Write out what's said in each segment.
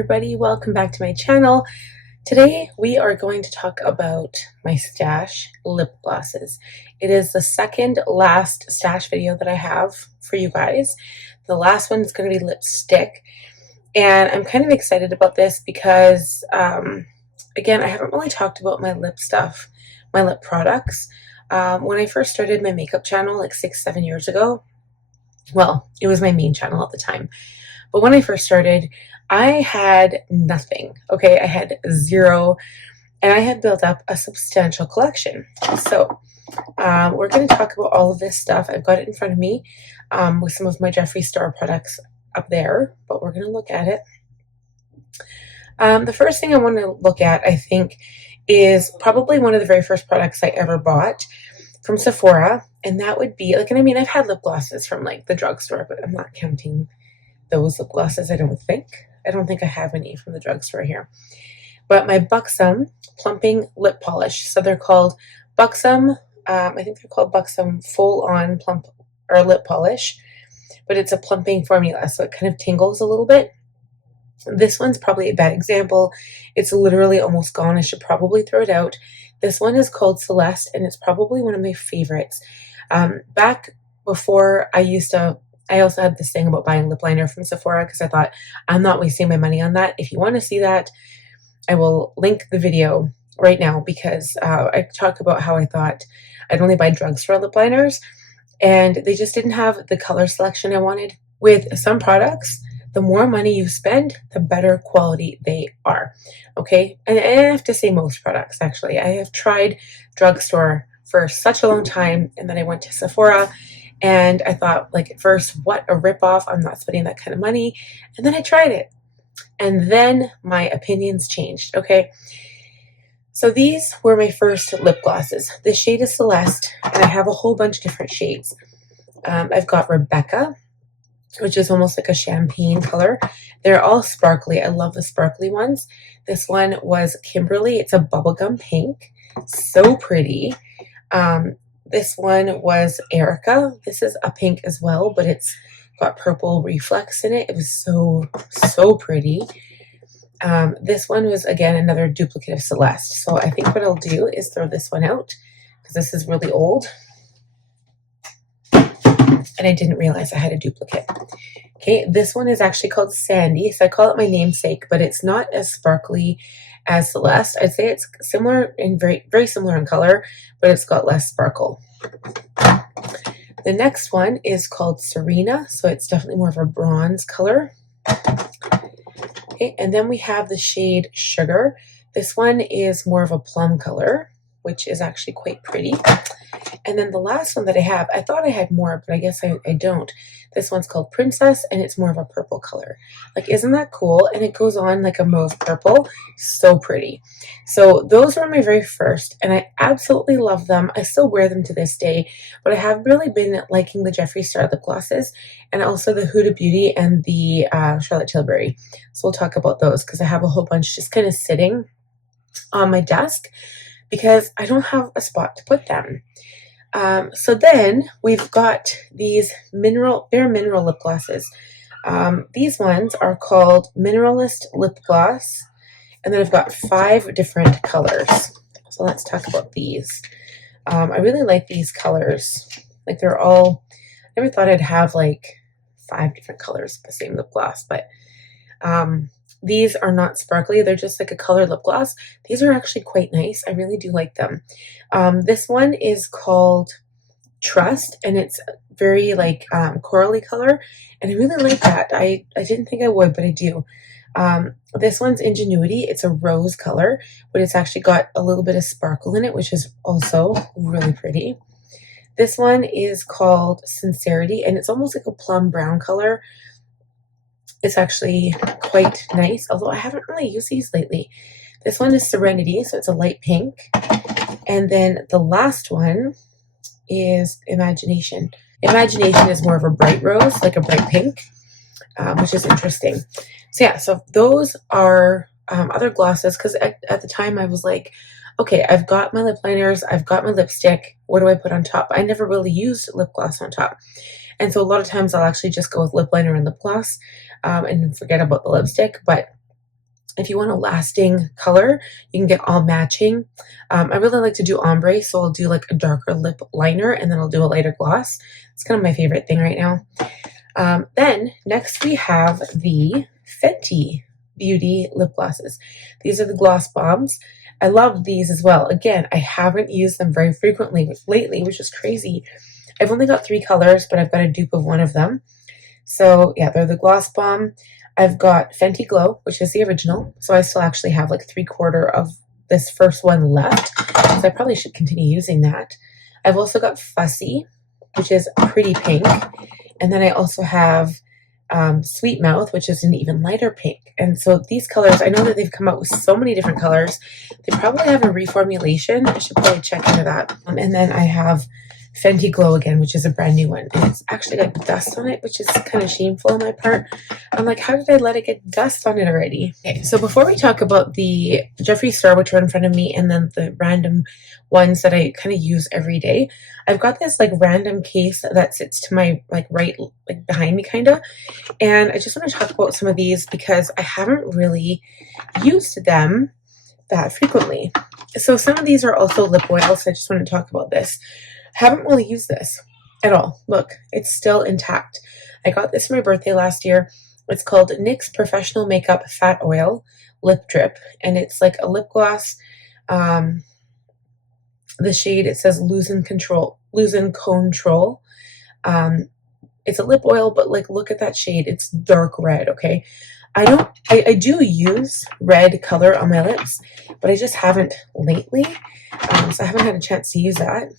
everybody, welcome back to my channel. Today we are going to talk about my stash lip glosses. It is the second last stash video that I have for you guys. The last one is going to be lipstick, and I'm kind of excited about this because again, I haven't really talked about my lip stuff, my lip products. When I first started my makeup channel like 6-7 years ago, well, it was my main channel at the time. But when I first started, I had nothing, okay? I had zero, and I had built up a substantial collection. So we're going to talk about all of this stuff. I've got it in front of me with some of my Jeffree Star products up there, but we're going to look at it. The first thing I want to look at, I think, is probably one of the very first products I ever bought from Sephora, and that would be, like, and I mean, I've had lip glosses from, like, the drugstore, but I'm not counting those lip glosses, I don't think. I don't think I have any from the drugstore here. But my Buxom Plumping Lip Polish. So they're called Buxom, I think they're called Buxom Full On Plump or Lip Polish. But it's a plumping formula, so it kind of tingles a little bit. This one's probably a bad example. It's literally almost gone. I should probably throw it out. This one is called Celeste, and it's probably one of my favorites. Back before I also had this thing about buying lip liner from Sephora because I thought, I'm not wasting my money on that. If you want to see that, I will link the video right now because I talk about how I thought I'd only buy drugstore lip liners and they just didn't have the color selection I wanted. With some products, the more money you spend, the better quality they are, okay? And I have to say most products, actually. I have tried drugstore for such a long time, and then I went to Sephora, and I thought, like, at first, what a ripoff. I'm not spending that kind of money. And then I tried it. And then my opinions changed, okay? So these were my first lip glosses. This shade is Celeste, and I have a whole bunch of different shades. I've got Rebecca, which is almost like a champagne color. They're all sparkly. I love the sparkly ones. This one was Kimberly. It's a bubblegum pink. So pretty. This one was Erica. This is a pink as well, but it's got purple reflex in it. It was so pretty. This one was, again, another duplicate of Celeste. So I think what I'll do is throw this one out because this is really old. And I didn't realize I had a duplicate. Okay, this one is actually called Sandy. So I call it my namesake, but it's not as sparkly as Celeste. I'd say it's similar in very similar in color, but it's got less sparkle. The next one is called Sarina, so it's definitely more of a bronze color. Okay, and then we have the shade Sugar. This one is more of a plum color, which is actually quite pretty. And then the last one that I have, I thought I had more, but I guess I don't. This one's called Princess, and it's more of a purple color. Like, isn't that cool? And it goes on like a mauve purple. So pretty. So those were my very first, and I absolutely love them. I still wear them to this day, but I have really been liking the Jeffree Star lip glosses, and also the Huda Beauty and the Charlotte Tilbury. So we'll talk about those because I have a whole bunch just kind of sitting on my desk because I don't have a spot to put them. So then we've got these bare mineral lip glosses. These ones are called Mineralist Lip Gloss, and then I've got 5 different colors. So let's talk about these. I really like these colors. Like, they're all, I never thought I'd have like 5 different colors of the same lip gloss, but these are not sparkly. They're just like a color lip gloss. These are actually quite nice. I really do like them. This one is called Trust, and it's very like corally color, and I really like that. I didn't think I would, but I do. This one's Ingenuity. It's a rose color, but it's actually got a little bit of sparkle in it, which is also really pretty. This one is called Sincerity, and it's almost like a plum brown color. It's actually quite nice, although I haven't really used these lately. This one is Serenity, so it's a light pink. And then the last one is Imagination. Imagination is more of a bright rose, like a bright pink, which is interesting. So yeah, so those are other glosses, because at the time I was like, okay, I've got my lip liners, I've got my lipstick, what do I put on top? I never really used lip gloss on top. And so a lot of times I'll actually just go with lip liner and lip gloss and forget about the lipstick. But if you want a lasting color, you can get all matching. I really like to do ombre, so I'll do like a darker lip liner and then I'll do a lighter gloss. It's kind of my favorite thing right now. Then next we have the Fenty Beauty lip glosses. These are the gloss bombs. I love these as well. Again, I haven't used them very frequently lately, which is crazy. I've only got 3 colors, but I've got a dupe of one of them. So yeah, they're the gloss bomb. I've got Fenty Glow, which is the original. So I still actually have like 3/4 of this first one left. So I probably should continue using that. I've also got Fussy, which is pretty pink. And then I also have Sweetmouth, which is an even lighter pink. And so these colors, I know that they've come out with so many different colors. They probably have a reformulation. I should probably check into that. And then I have Fenty Glow again, which is a brand new one. And it's actually got dust on it, which is kind of shameful on my part. I'm like, how did I let it get dust on it already? Okay, so before we talk about the Jeffree Star, which are in front of me, and then the random ones that I kind of use every day, I've got this like random case that sits to my like right, like behind me kind of. And I just want to talk about some of these because I haven't really used them that frequently. So some of these are also lip oils. So I just want to talk about this. Haven't really used this at all. Look, it's still intact. I got this for my birthday last year. It's called NYX Professional Makeup Fat Oil Lip Drip, and it's like a lip gloss. The shade, it says Losing Control. It's a lip oil, but like look at that shade. It's dark red, okay? I do use red color on my lips, but I just haven't lately. So I haven't had a chance to use that.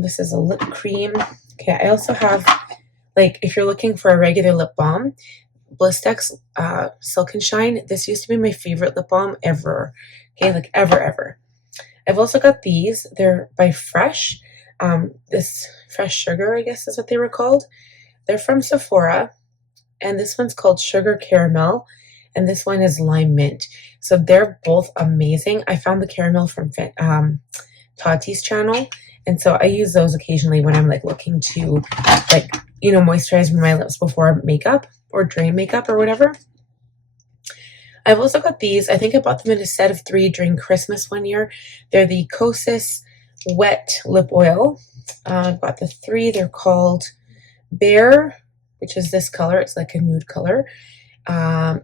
This is a lip cream. Okay, I also have, like, if you're looking for a regular lip balm, Blistex Silk and Shine. This used to be my favorite lip balm ever. Okay, like ever. I've also got these. They're by Fresh. This Fresh Sugar, I guess is what they were called. They're from Sephora. And this one's called Sugar Caramel. And this one is Lime Mint. So they're both amazing. I found the caramel from Tati's channel. And so I use those occasionally when I'm like looking to like, you know, moisturize my lips before makeup or drain makeup or whatever. I've also got these. I think I bought them in a set of 3 during Christmas one year. They're the Kosas Wet Lip Oil. I've got the 3. They're called Bare, which is this color. It's like a nude color.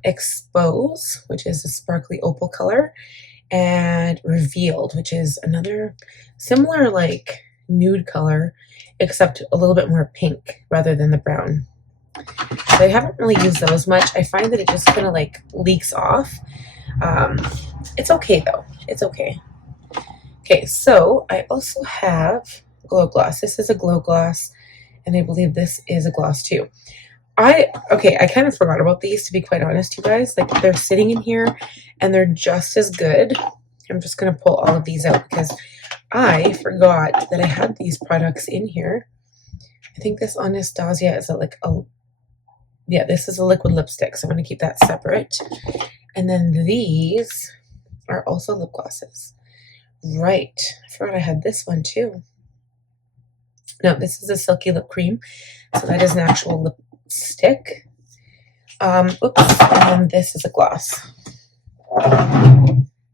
Expose, which is a sparkly opal color. And Revealed, which is another similar like nude color, except a little bit more pink rather than the brown. So I haven't really used those much. I find that it just kind of like leaks off. It's okay though. It's okay. Okay, so I also have Glow Gloss. This is a Glow Gloss, and I believe this is a gloss too. I kind of forgot about these, to be quite honest, you guys. Like, they're sitting in here and they're just as good. I'm just going to pull all of these out because I forgot that I had these products in here. I think this Anastasia is this is a liquid lipstick, so I'm going to keep that separate. And then these are also lip glosses. Right. I forgot I had this one too. No, this is a silky lip cream. So that is an actual lipstick. And then this is a gloss.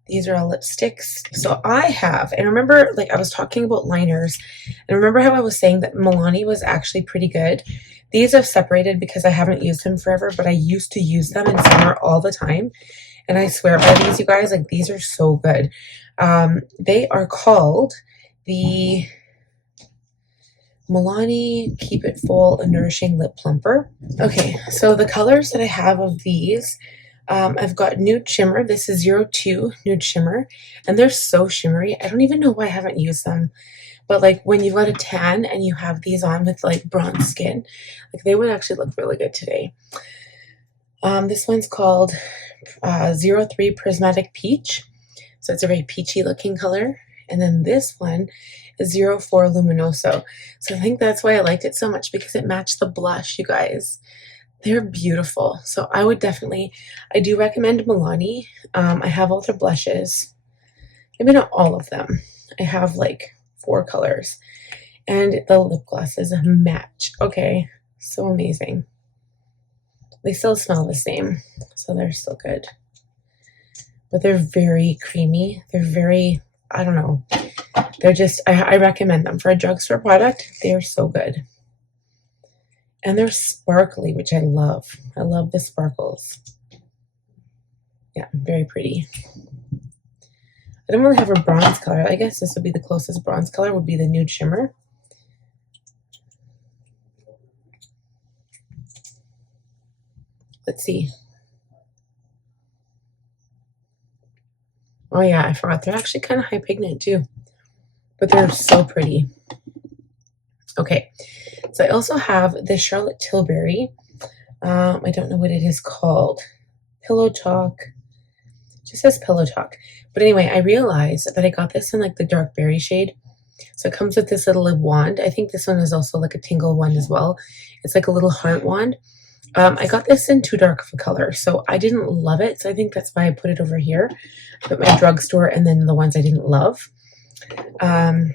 These are all lipsticks. So I have, and remember, like I was talking about liners, and remember how I was saying that Milani was actually pretty good. These have separated because I haven't used them forever, but I used to use them in summer all the time. And I swear by these, you guys, like these are so good. They are called the Milani Keep It Full a Nourishing Lip Plumper. Okay, so the colors that I have of these, I've got Nude Shimmer. This is 02 Nude Shimmer, and they're so shimmery. I don't even know why I haven't used them, but like when you've got a tan and you have these on with like bronze skin, like they would actually look really good today. This one's called 03 Prismatic Peach, so it's a very peachy looking color. And then this one is 04 Luminoso. So I think that's why I liked it so much, because it matched the blush, you guys. They're beautiful. So I do recommend Milani. I have all their blushes. Maybe not all of them. I have like 4 colors. And the lip glosses match. Okay. So amazing. They still smell the same, so they're still good. But they're very creamy. They're very, I don't know. They're just, I recommend them. For a drugstore product, they're so good. And they're sparkly, which I love. I love the sparkles. Yeah, very pretty. I don't really have a bronze color. I guess this would be the closest bronze color, would be the Nude Shimmer. Let's see. Oh yeah, I forgot. They're actually kind of high pigment too. But they're so pretty. Okay, so I also have this Charlotte Tilbury. I don't know what it is called. Pillow Talk. It just says Pillow Talk. But anyway, I realized that I got this in like the dark berry shade. So it comes with this little lip wand. I think this one is also like a tingle one as well. It's like a little heart wand. I got this in too dark of a color, so I didn't love it. So I think that's why I put it over here. Put my drugstore and then the ones I didn't love. I've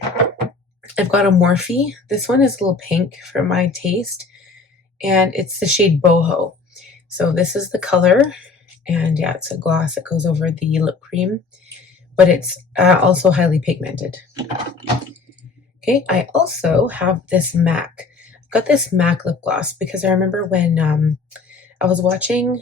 got a Morphe. This one is a little pink for my taste, and it's the shade Boho. So this is the color, and yeah, it's a gloss that goes over the lip cream, but it's also highly pigmented. Okay, I also have this MAC. I've got this MAC lip gloss because I remember when I was watching,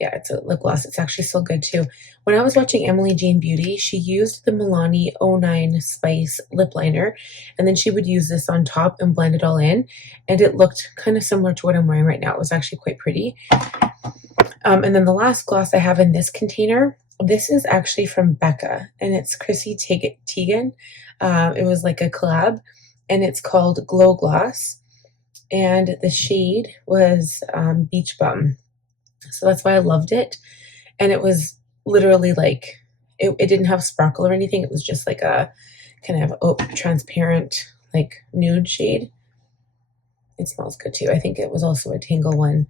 yeah, it's a lip gloss. It's actually still good too. When I was watching Emily Jane Beauty, she used the Milani 09 Spice lip liner, and then she would use this on top and blend it all in, and it looked kind of similar to what I'm wearing right now. It was actually quite pretty. And then the last gloss I have in this container, this is actually from Becca, and it's Chreissy Teigan. It was like a collab, and it's called Glow Gloss, and the shade was Beach Bum. So that's why I loved it. And it was literally like, it didn't have sparkle or anything. It was just like a kind of transparent, like nude shade. It smells good too. I think it was also a Tangle one.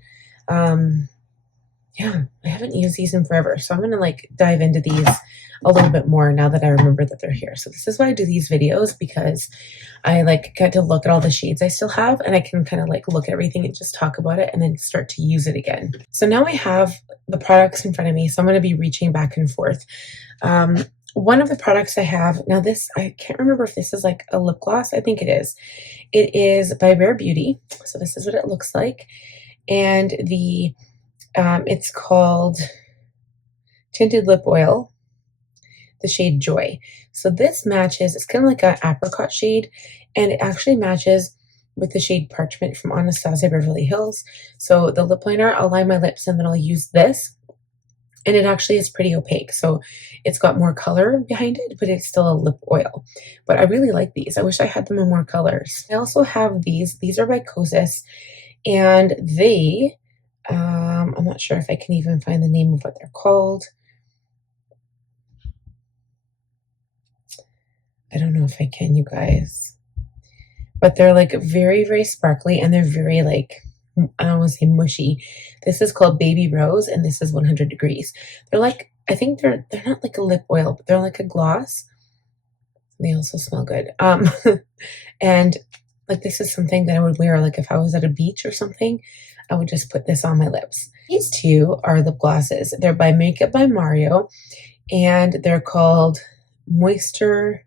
Yeah, I haven't used these in forever. So I'm going to like dive into these a little bit more now that I remember that they're here. So this is why I do these videos, because I like get to look at all the shades I still have, and I can kind of like look at everything and just talk about it and then start to use it again. So now I have the products in front of me. So I'm going to be reaching back and forth. One of the products I have, now this, I can't remember if this is like a lip gloss. I think it is. It is by Bare Beauty. So this is what it looks like. And the it's called Tinted Lip Oil, the shade Joy. So this matches, it's kind of like an apricot shade, and it actually matches with the shade Parchment from Anastasia Beverly Hills. So the lip liner, I'll line my lips and then I'll use this. And it actually is pretty opaque. So it's got more color behind it, but it's still a lip oil. But I really like these. I wish I had them in more colors. I also have these. These are by Kosas, and they... I'm not sure if I can even find the name of what they're called. I don't know if I can, you guys. But they're like very, very sparkly, and they're very like, I don't want to say mushy. This is called Baby Rose, and this is 100 degrees. They're like, I think they're not like a lip oil, but they're like a gloss. They also smell good. And like this is something that I would wear like if I was at a beach or something. I would just put this on my lips. These two are lip glosses. They're by Makeup by Mario, and they're called Moisture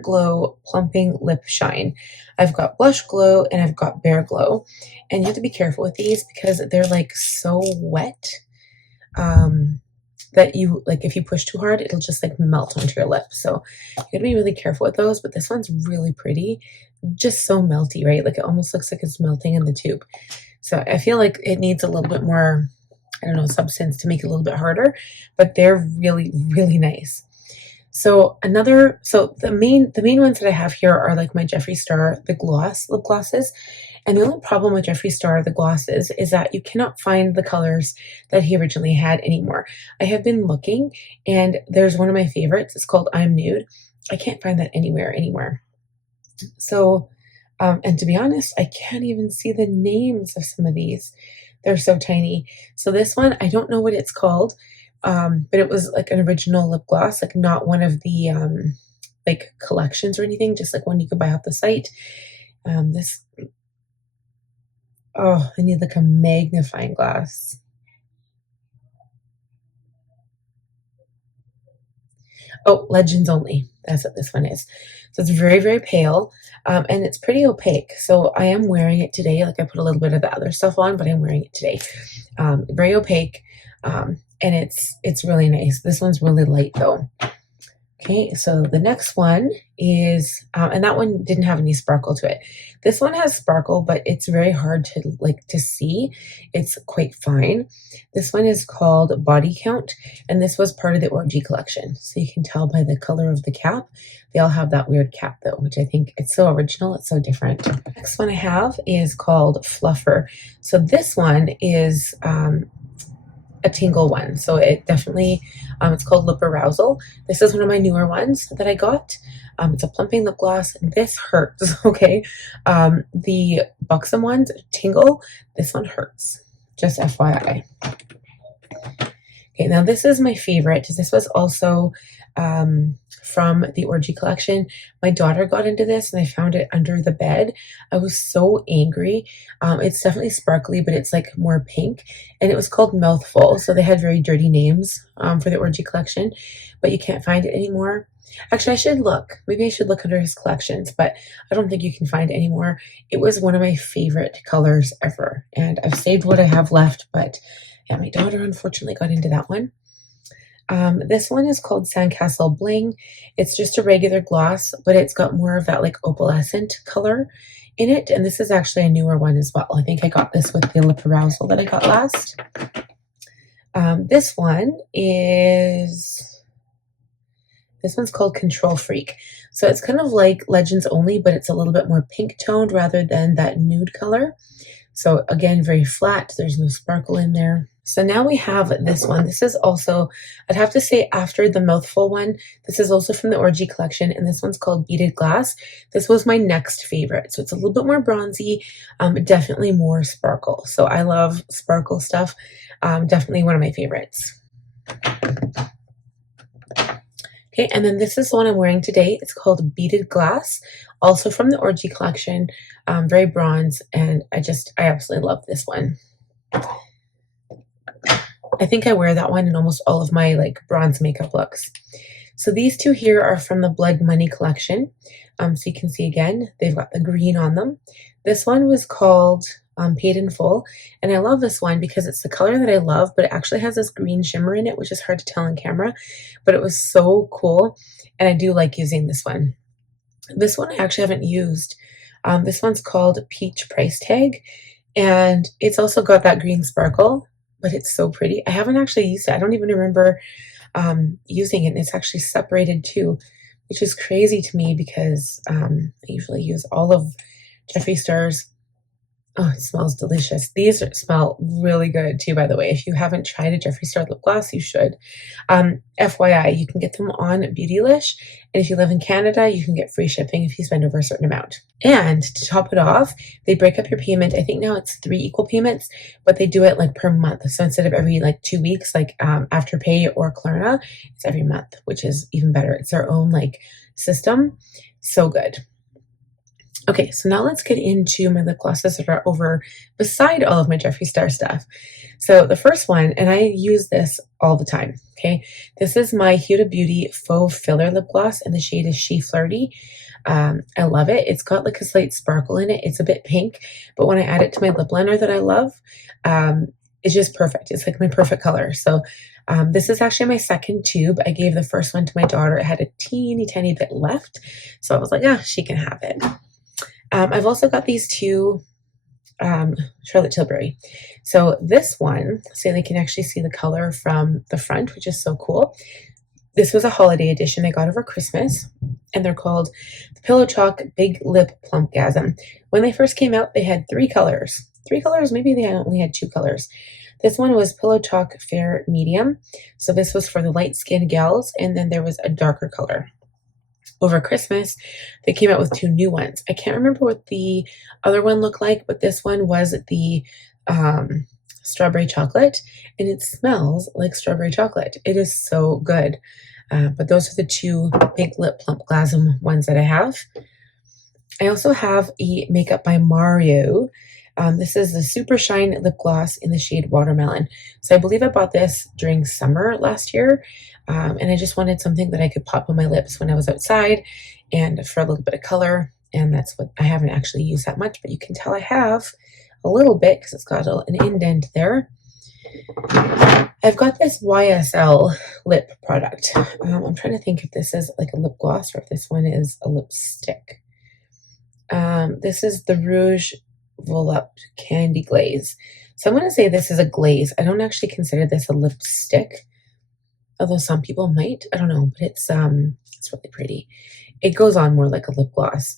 Glow Plumping Lip Shine. I've got Blush Glow and I've got Bare Glow, and you have to be careful with these because they're like so wet that you like if you push too hard, it'll just like melt onto your lip. So you gotta be really careful with those. But this one's really pretty, just so melty, right? Like it almost looks like it's melting in the tube. So I feel like it needs a little bit more, I don't know, substance to make it a little bit harder, but they're really, really nice. So the main ones that I have here are like my Jeffree Star, the gloss lip glosses. And the only problem with Jeffree Star, the glosses, is that you cannot find the colors that he originally had anymore. I have been looking, and there's one of my favorites. It's called I'm Nude. I can't find that anywhere. So, and to be honest, I can't even see the names of some of these. They're so tiny. So this one, I don't know what it's called, but it was like an original lip gloss, like not one of the like collections or anything, just like one you could buy off the site. Oh, I need like a magnifying glass. Oh, Legends Only. That's what this one is. So it's very, very pale, and it's pretty opaque. So I am wearing it today. Like I put a little bit of the other stuff on, but I'm wearing it today. Very opaque, and it's really nice. This one's really light though. Okay, so the next one is, and that one didn't have any sparkle to it. This one has sparkle, but it's very hard to see. It's quite fine. This one is called Body Count, and this was part of the Orgy collection. So you can tell by the color of the cap. They all have that weird cap though, which I think it's so original. It's so different. Next one I have is called Fluffer. So this one is, a tingle one. So it definitely, it's called Lip Arousal. This is one of my newer ones that I got. It's a plumping lip gloss. This hurts, okay? The Buxom ones tingle. This one hurts. Just FYI. Okay, now this is my favorite. This was also from the Orgy collection. My daughter got into this and I found it under the bed. I was so angry. It's definitely sparkly, but it's like more pink, and it was called Mouthful. So they had very dirty names for the Orgy collection, but you can't find it anymore. Actually, I should look. Maybe I should look under his collections, but I don't think you can find it anymore. It was one of my favorite colors ever, and I've saved what I have left, but yeah, my daughter unfortunately got into that one. This one is called Sandcastle Bling. It's just a regular gloss, but it's got more of that like opalescent color in it. And this is actually a newer one as well. I think I got this with the Lip Arousal that I got last. This one's called Control Freak. So it's kind of like Legends Only, but it's a little bit more pink toned rather than that nude color. So again, very flat. There's no sparkle in there. So now we have this one. This is also, I'd have to say after the Mouthful one, this is also from the Orgy collection, and this one's called Beaded Glass. This was my next favorite. So it's a little bit more bronzy, definitely more sparkle. So I love sparkle stuff. Definitely one of my favorites. Okay, and then this is the one I'm wearing today. It's called Beaded Glass, also from the Orgy collection, very bronze, and I absolutely love this one. I think I wear that one in almost all of my like bronze makeup looks. So these two here are from the Blood Money collection. So you can see again, they've got the green on them. This one was called Paid in Full, and I love this one because it's the color that I love, but it actually has this green shimmer in it, which is hard to tell on camera, but it was so cool, and I do like using this one. This one I actually haven't used. This one's called Peach Price Tag, and it's also got that green sparkle, but it's so pretty. I haven't actually used it. I don't even remember using it, and it's actually separated too, which is crazy to me because I usually use all of Jeffree Star's. Oh, it smells delicious. These smell really good too, by the way. If you haven't tried a Jeffree Star lip gloss, you should. FYI, you can get them on Beautylish, and if you live in Canada, you can get free shipping if you spend over a certain amount. And to top it off, they break up your payment. I think now it's 3 equal payments, but they do it like per month. So instead of every like 2 weeks, like Afterpay or Klarna, it's every month, which is even better. It's their own like system. So good. Okay, so now let's get into my lip glosses that are over beside all of my Jeffree Star stuff. So the first one, and I use this all the time, okay? This is my Huda Beauty Faux Filler Lip Gloss, and the shade is She Flirty. I love it. It's got like a slight sparkle in it. It's a bit pink, but when I add it to my lip liner that I love, it's just perfect. It's like my perfect color. So this is actually my second tube. I gave the first one to my daughter. It had a teeny tiny bit left, so I was like, yeah, she can have it. I've also got these two Charlotte Tilbury. So this one, so they can actually see the color from the front, which is so cool. This was a holiday edition I got over Christmas, and they're called the Pillow Chalk Big Lip Plumpgasm. When they first came out, they had 3 colors. 3 colors? Maybe they only had 2 colors. This one was Pillow Chalk Fair Medium. So this was for the light skinned gals, and then there was a darker color. Over Christmas, they came out with 2 new ones. I can't remember what the other one looked like, but this one was the strawberry chocolate, and it smells like strawberry chocolate. It is so good. But those are the 2 Big Lip Plump Glasm ones that I have. I also have a Makeup by Mario This is the Super Shine Lip Gloss in the shade Watermelon. So I believe I bought this during summer last year, and I just wanted something that I could pop on my lips when I was outside and for a little bit of color. And that's what I haven't actually used that much, but you can tell I have a little bit because it's got an indent there. I've got this YSL lip product. I'm trying to think if this is like a lip gloss or if this one is a lipstick. This is the Rouge Volupte Candy Glaze. So I'm going to say this is a glaze. I don't actually consider this a lipstick, although some people might. I don't know, but it's really pretty. It goes on more like a lip gloss.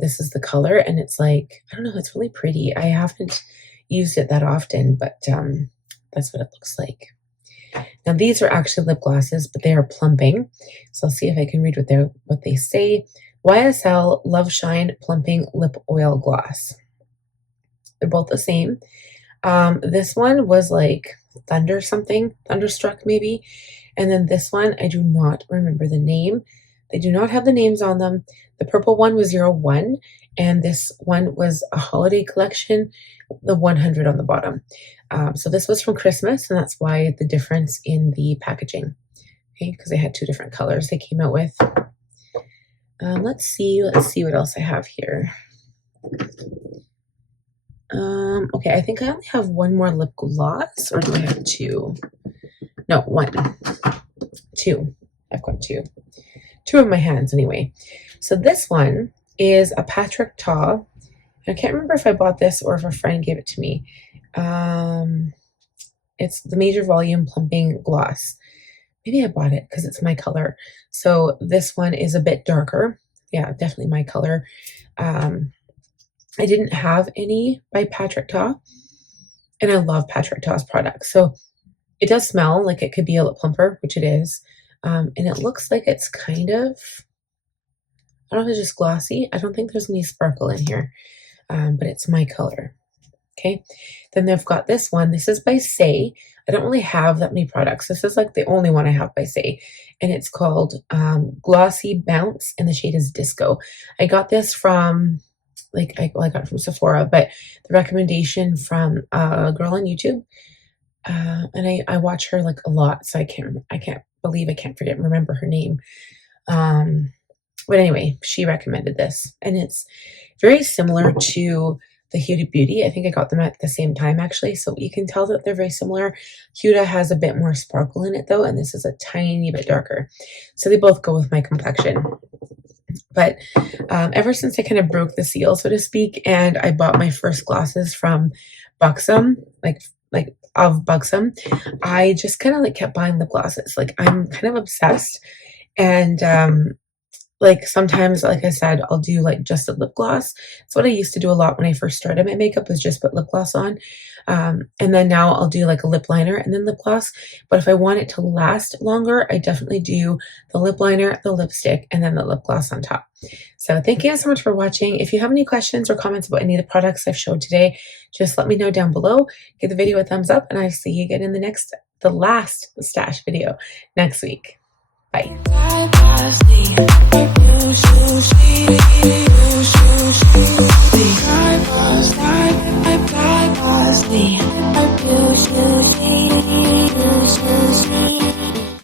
This is the color, and it's like, I don't know, it's really pretty. I haven't used it that often, but that's what it looks like. Now these are actually lip glosses, but they are plumping. So I'll see if I can read what they say. YSL Love Shine Plumping Lip Oil Gloss. They're both the same. This one was like Thunderstruck maybe. And then this one, I do not remember the name. They do not have the names on them. The purple one was 01, and this one was a holiday collection, the 100 on the bottom. So this was from Christmas, and that's why the difference in the packaging. Okay, because they had two different colors they came out with. Let's see what else I have here. Okay, I think I only have one more lip gloss, or do I have two? No, one. Two. I've got two. Two in my hands anyway. So this one is a Patrick Ta. I can't remember if I bought this or if a friend gave it to me. It's the Major Volume Plumping Gloss. Maybe I bought it because it's my color. So this one is a bit darker. Yeah, definitely my color. I didn't have any by Patrick Ta, and I love Patrick Ta's products. So it does smell like it could be a lip plumper, which it is. And it looks like it's kind of, I don't know if it's just glossy. I don't think there's any sparkle in here, but it's my color. Okay. Then they've got this one. This is by Say. I don't really have that many products. This is like the only one I have by Say, and it's called Glossy Bounce, and the shade is Disco. I got this from, I got it from Sephora, but the recommendation from a girl on YouTube, and I watch her like a lot, so I can't remember her name. But anyway, she recommended this, and it's very similar to the Huda Beauty. I think I got them at the same time actually, so you can tell that they're very similar. Huda has a bit more sparkle in it though, and this is a tiny bit darker. So they both go with my complexion. But ever since I kind of broke the seal, so to speak, and I bought my first glosses from Buxom, of Buxom, I just kind of like kept buying lip glosses. Like I'm kind of obsessed, and like sometimes, like I said, I'll do like just a lip gloss. It's what I used to do a lot when I first started my makeup, was just put lip gloss on. And then now I'll do like a lip liner and then lip gloss. But if I want it to last longer, I definitely do the lip liner, the lipstick, and then the lip gloss on top. So thank you guys so much for watching. If you have any questions or comments about any of the products I've showed today, just let me know down below. Give the video a thumbs up, and I'll see you again in the last stash video next week. Bye.